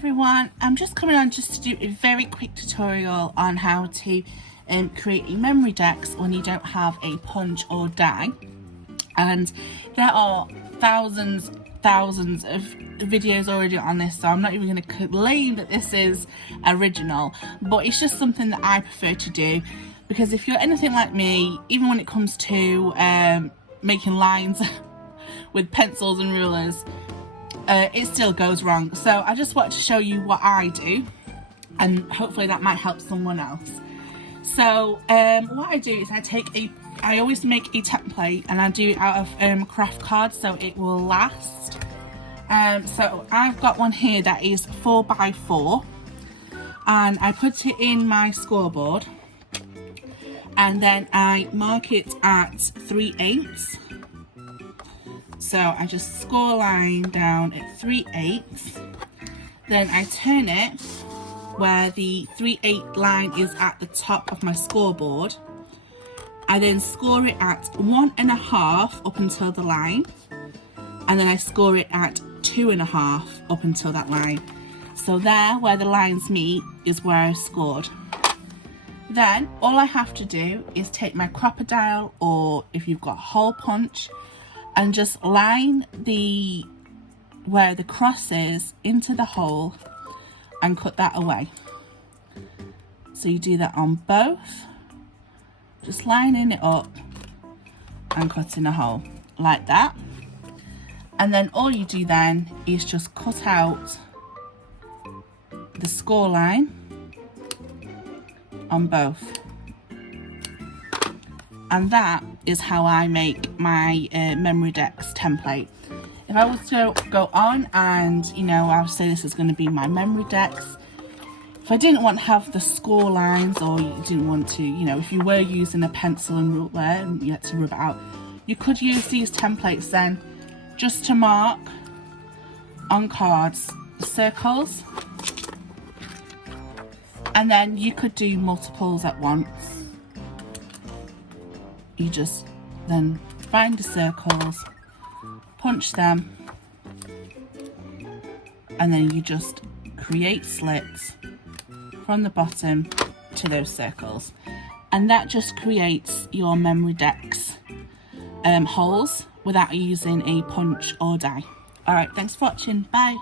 everyone, I'm just coming on just to do a very quick tutorial on how to create a memory decks when you don't have a punch or die. And there are thousands of videos already on this, so I'm not even going to claim that this is original, but it's just something that I prefer to do, because if you're anything like me, even when it comes to making lines with pencils and rulers, it still goes wrong. So I just wanted to show you what I do, and hopefully that might help someone else. So what I do is I always make a template, and I do it out of Kraft cards so it will last. So I've got one here that is 4x4, and I put it in my scoreboard, and then I mark it at 3/8. So I just score line down at 3/8. Then I turn it where the 3/8 line is at the top of my scoreboard. I then score it at 1.5 up until the line, and then I score it at 2.5 up until that line. So there, where the lines meet, is where I scored. Then all I have to do is take my crocodile, or if you've got hole punch, and just line where the cross is into the hole and cut that away. So you do that on both, just lining it up and cutting a hole like that. And then all you do then is just cut out the score line on both. And that is how I make my memory decks template. If I was to go on and, I would say this is going to be my memory decks. If I didn't want to have the score lines, or you didn't want to, if you were using a pencil and ruler and you had to rub it out, you could use these templates then just to mark on cards circles. And then you could do multiples at once. You just then find the circles, punch them, and then you just create slits from the bottom to those circles, and that just creates your memory decks holes without using a punch or die. Alright, thanks for watching, bye.